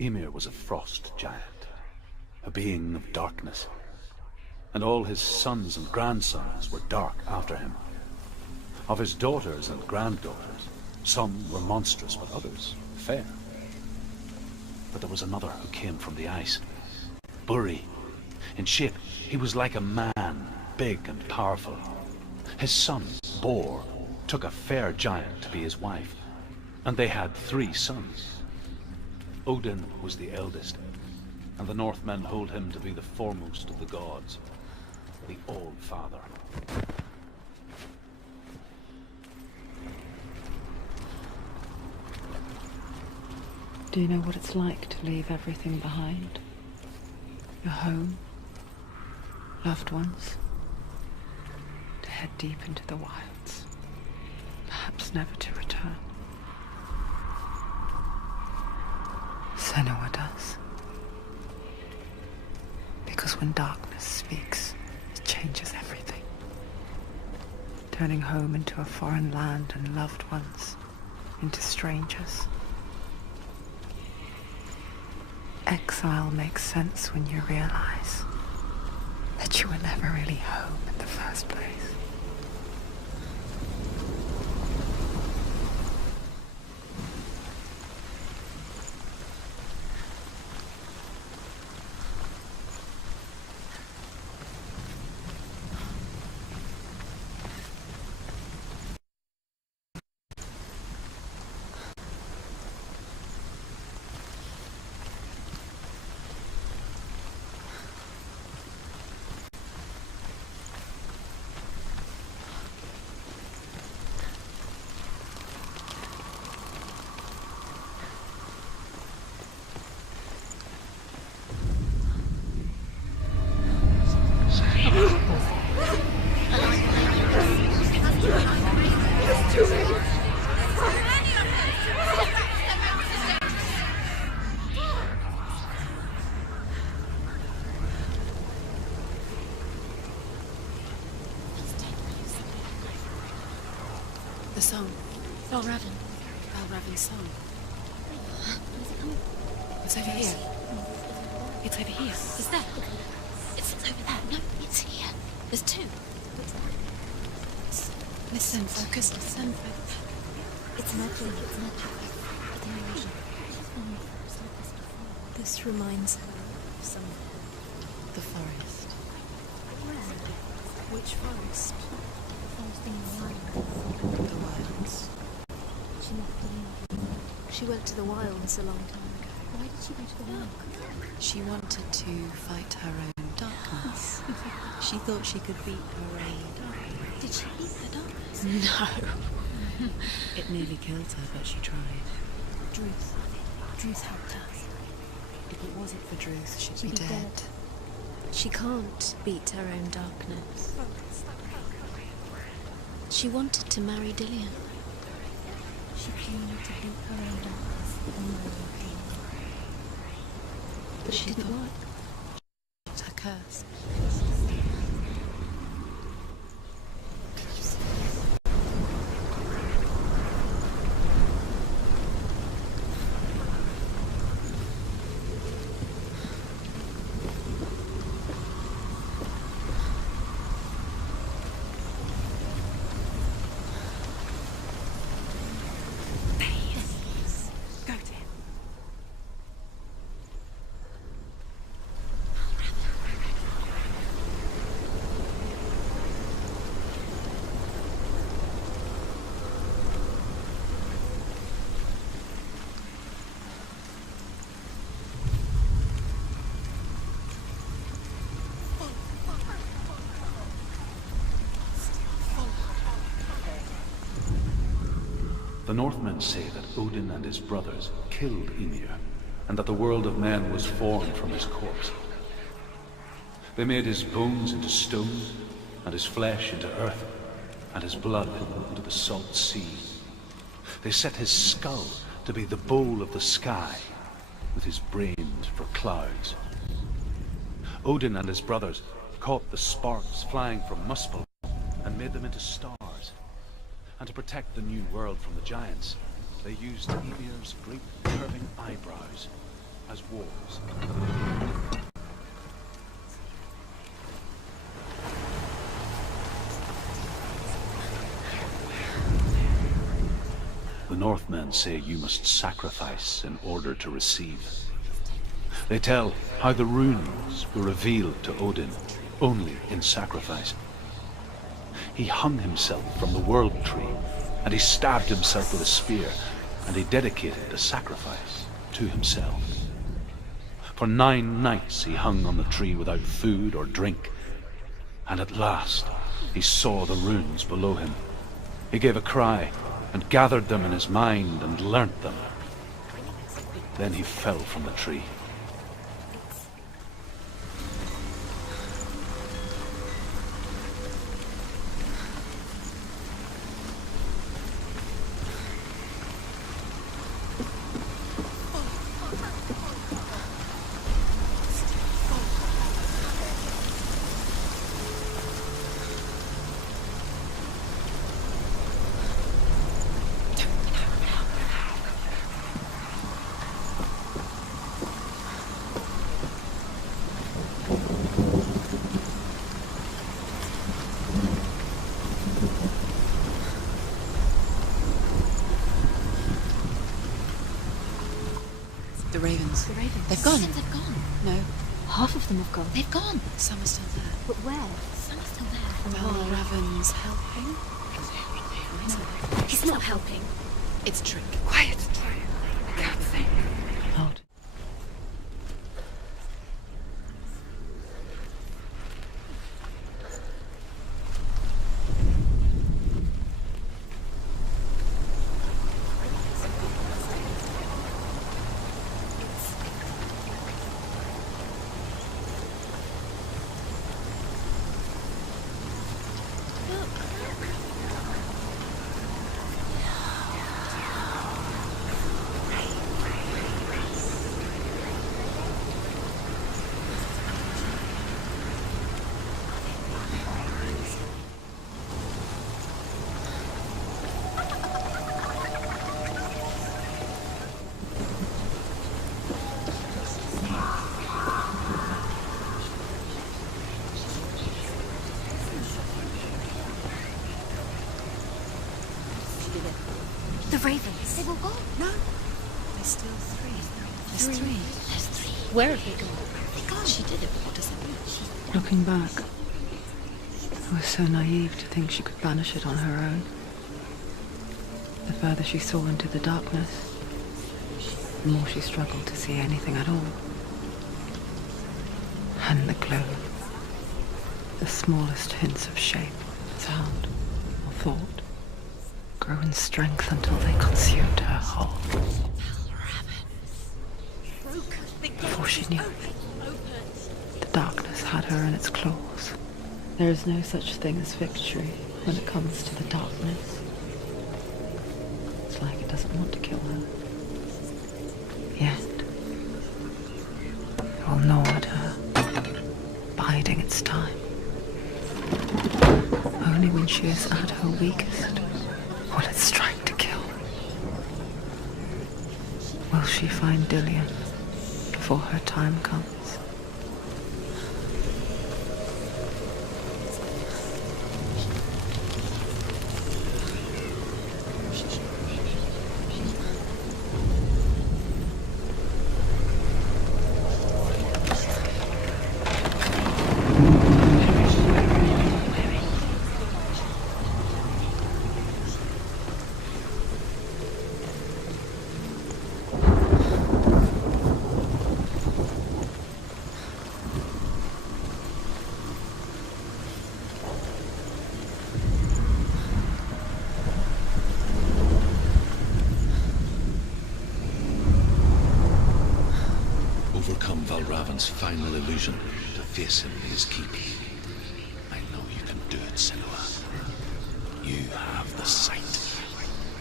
Ymir was a frost giant, a being of darkness, and all his sons and grandsons were dark after him. Of his daughters and granddaughters, some were monstrous, but others fair. But there was another who came from the ice. Buri. In shape, he was like a man, big and powerful. His son, Bor, took a fair giant to be his wife, and they had 3 sons. Odin was the eldest, and the Northmen hold him to be the foremost of the gods, the All-Father. Do you know what it's like to leave everything behind? Your home, loved ones, to head deep into the wilds, perhaps never to return. Senua does. Because when darkness speaks, it changes everything. Turning home into a foreign land and loved ones into strangers. Exile makes sense when you realize that you were never really home in the first place. The song. Varlavn. Varlavn's song. It's over here. It's over here. It's there. It's over there. No, it's here. There's 2. Listen, focus, listen. It's magic. It's magic. This reminds her of something. The forest. Where? Which forest? The wilds. She went to the wilds a long time ago. Why did she go to the wilds? She wanted to fight her own darkness. She thought she could beat her own. Did she beat her darkness? No. It nearly killed her, but she tried. Druth helped her. If it wasn't for Druth, she'd be dead. She can't beat her own darkness. She wanted to marry Dillion. She came to beat her own darkness and marry him. But she didn't work. It's her curse. The Northmen say that Odin and his brothers killed Ymir, and that the world of men was formed from his corpse. They made his bones into stone, and his flesh into earth, and his blood into the salt sea. They set his skull to be the bowl of the sky, with his brains for clouds. Odin and his brothers caught the sparks flying from Muspel and made them into stars. And to protect the new world from the giants, they used Ymir's great curving eyebrows as wolves. The Northmen say you must sacrifice in order to receive. They tell how the runes were revealed to Odin only in sacrifice. He hung himself from the world tree, and he stabbed himself with a spear, and he dedicated the sacrifice to himself. For 9 nights he hung on the tree without food or drink, and at last he saw the runes below him. He gave a cry, and gathered them in his mind and learnt them. Then he fell from the tree. The ravens. The ravens. They've gone. They've gone. No, Half of them have gone. they've gone. Some are still there. But where? Some are still there. Varlavn's helping? He's not helping. It's a trick. Quiet. I can't think. Loud. The ravens. They've all gone. No. There's still 3. There's 3. There's 3. Where have they gone? They're gone. She did it, but what does that mean? Looking back, I was so naive to think she could banish it on her own. The further she saw into the darkness, the more she struggled to see anything at all. And the glow, the smallest hints of shape, sound, or thought, grew in strength until they consumed her whole. Before she knew it, the darkness had her in its claws. There is no such thing as victory when it comes to the darkness. It's like it doesn't want to kill her. Yet, it will gnaw at her, biding its time. Only when she is at her weakest will it strike to kill. Will she find Dillion before her time comes? Overcome Varlavn's final illusion to face him in his keep. I know you can do it, Senua. You have the sight.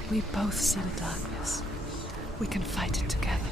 We both see the darkness. We can fight it together.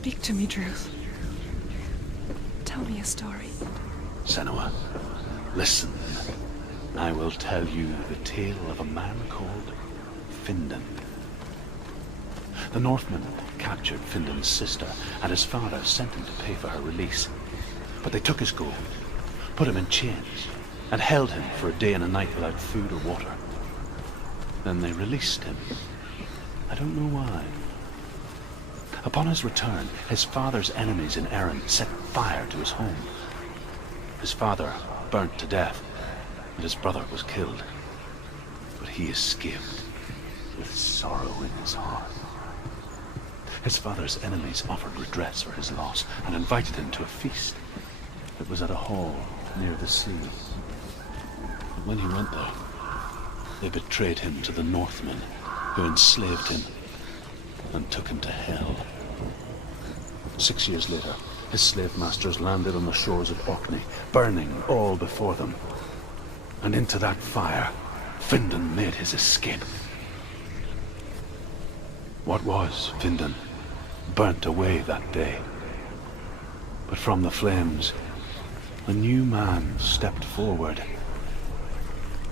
Speak to me, Druth. Tell me a story. Senua, listen. I will tell you the tale of a man called Findan. The Northmen captured Findan's sister, and his father sent him to pay for her release. But they took his gold, put him in chains, and held him for a day and a night without food or water. Then they released him. I don't know why. Upon his return, his father's enemies in Erin set fire to his home. His father burnt to death, and his brother was killed. But he escaped with sorrow in his heart. His father's enemies offered redress for his loss and invited him to a feast. It was at a hall near the sea. But when he went there, they betrayed him to the Northmen, who enslaved him and took him to hell. 6 years later, his slave masters landed on the shores of Orkney, burning all before them. And into that fire, Findan made his escape. What was Findan burnt away that day. But from the flames, a new man stepped forward,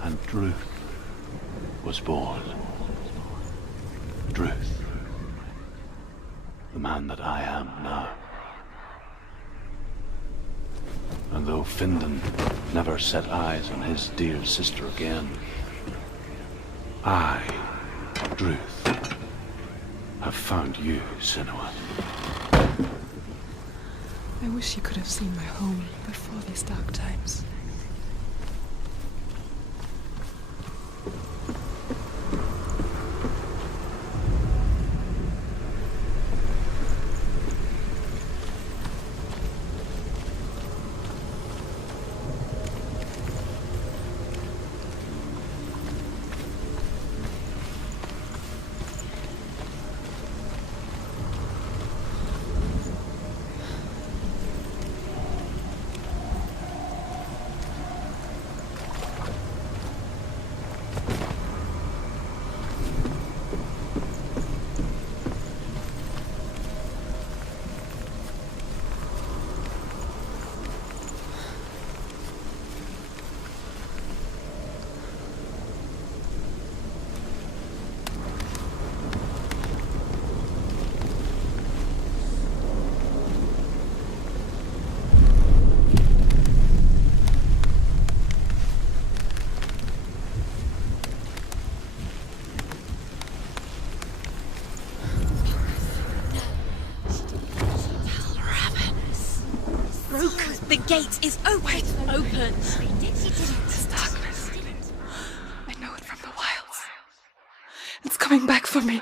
and Druth was born. Druth, the man that I am now. And though Findan never set eyes on his dear sister again, I, Druth, have found you, Senua. I wish you could have seen my home before these dark times. The gate is open. Open. This darkness. I know it from the wilds. It's coming back for me.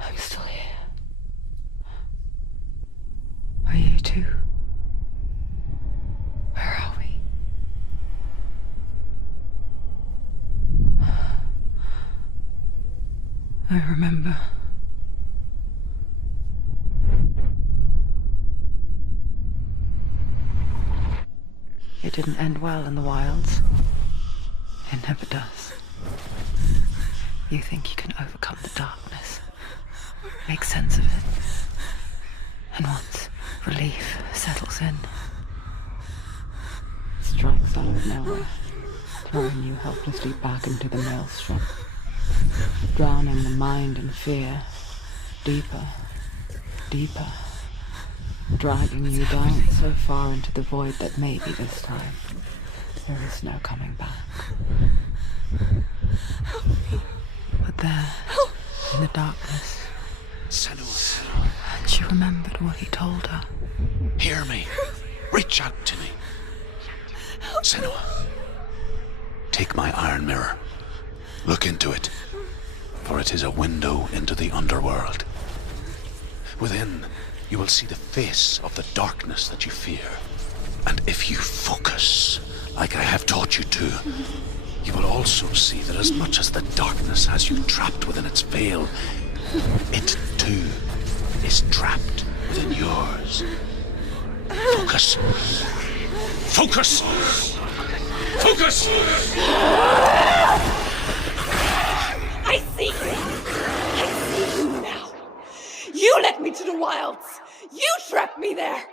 I'm still here. Are you too? Where are we? I remember. It didn't end well in the wilds. It never does. You think you can overcome the darkness, make sense of it, and once relief settles in, it strikes out of nowhere, throwing you helplessly back into the maelstrom, drowning the mind in fear, deeper, deeper, dragging you down so far into the void that maybe this time there is no coming back. But there, in the darkness, Senua, she remembered what he told her. hear me. Reach out to me. Senua, take my iron mirror. Look into it, for it is a window into the underworld. Within, you will see the face of the darkness that you fear. And if you focus, like I have taught you to, you will also see that as much as the darkness has you trapped within its veil, it too is trapped within yours. Focus. Focus! Focus! I see you! I see you now! You led me to the wilds! You trapped me there!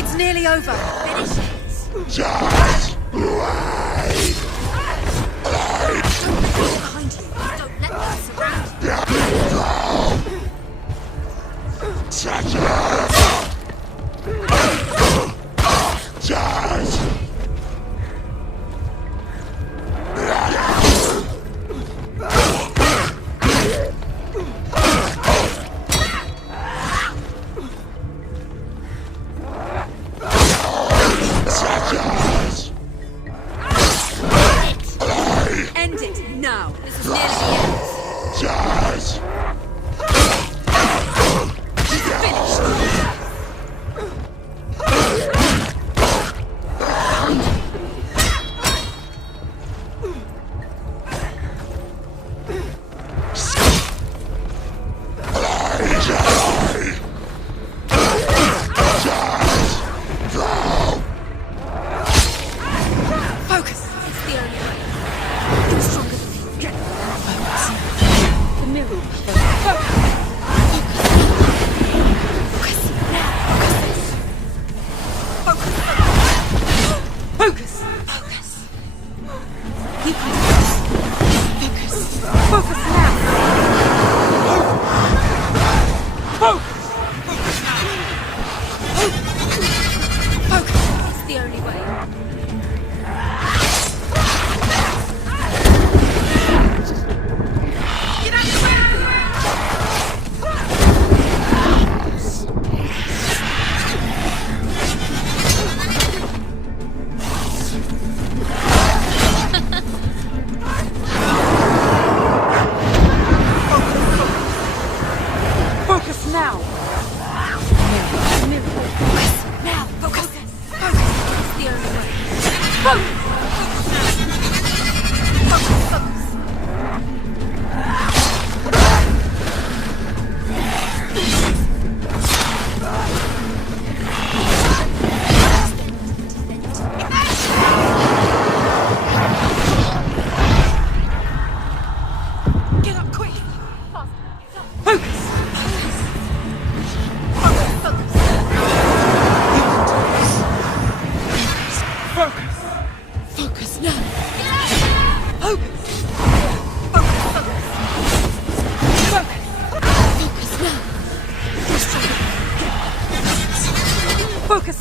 It's nearly over. Finish it. Just wait. Behind you. Don't let them surround you. Just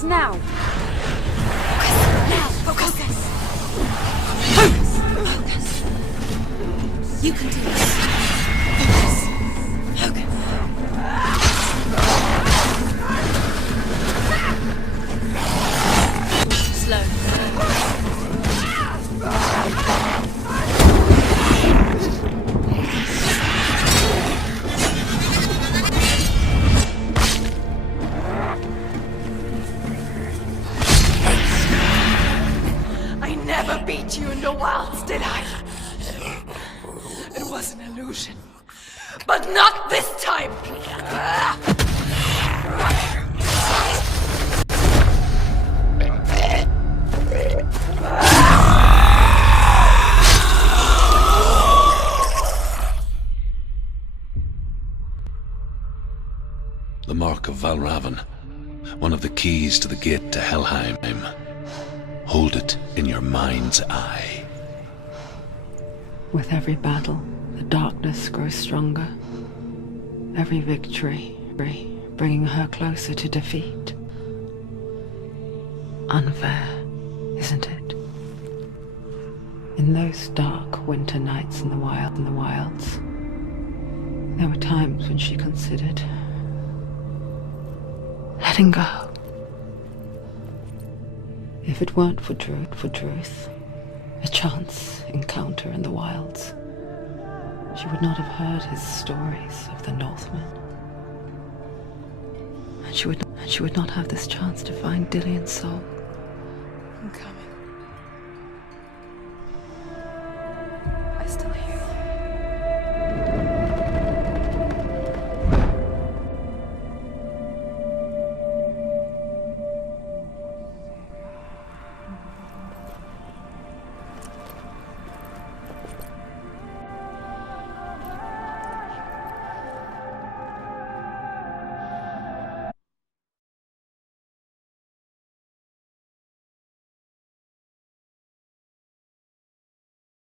now! Focus! Focus! Focus! You can do this. Focus! Focus! Slow. I never beat you in the wilds, did I? It was an illusion. But not this time! The mark of Varlavn, one of the keys to the gate to Helheim. Hold it in your mind's eye. With every battle, the darkness grows stronger. Every victory, bringing her closer to defeat. Unfair, isn't it? In those dark winter nights in the wilds, there were times when she considered letting go. If it weren't for truth, a chance encounter in the wilds, she would not have heard his stories of the Northmen. And she would not have this chance to find Dillion's soul. I'm coming. I still hear